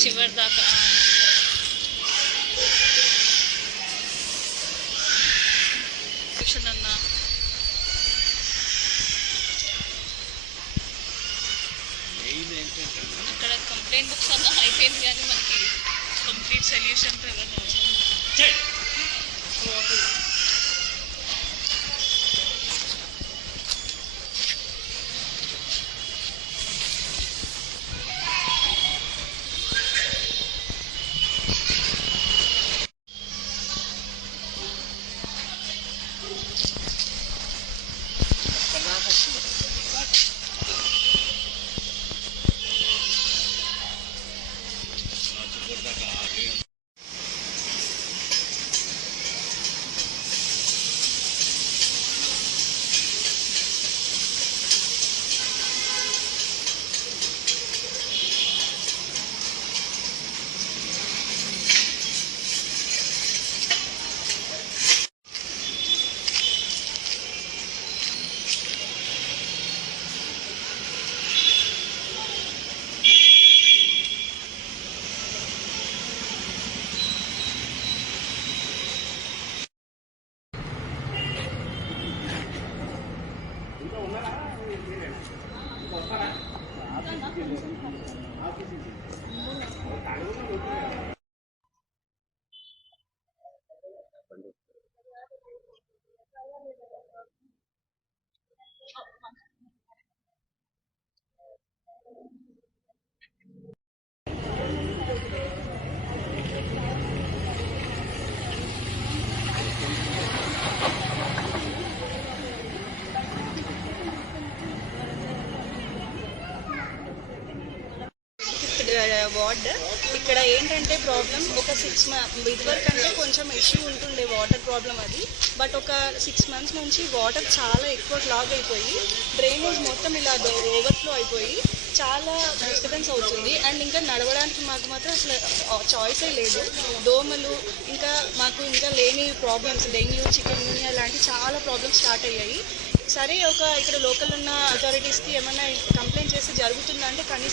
చివరి దాకా అన్న అక్కడ కంప్లైంట్ బుక్స్ అన్న అయిపోయింది కానీ మనకి కంప్లీట్ సొల్యూషన్ వార్డ్. ఇక్కడ ఏంటంటే ప్రాబ్లం ఒక 6 months ఇదివరకు అంటే కొంచెం ఇష్యూ ఉంటుండే వాటర్ ప్రాబ్లం అది. బట్ ఒక 6 months నుంచి వాటర్ చాలా ఎక్కువ క్లాగ్ అయిపోయి డ్రైనేజ్ మొత్తం ఇలా ఓవర్ఫ్లో అయిపోయి చాలా డిస్టర్బెన్స్ అవుతుంది. అండ్ ఇంకా నడవడానికి మాకు మాత్రం అసలు చాయిసే లేదు. దోమలు ఇంకా మాకు ఇంకా లేని ప్రాబ్లమ్స్ డెంగ్యూ, చికెన్ గున్యా లాంటి చాలా ప్రాబ్లమ్స్ స్టార్ట్ అయ్యాయి. సరే ఇక్కడ లోకల్ ఉన్న అథారిటీస్కి ఏమైనా కంప్లైంట్ చేస్తే జరుగుతుందా అంటే కనీసం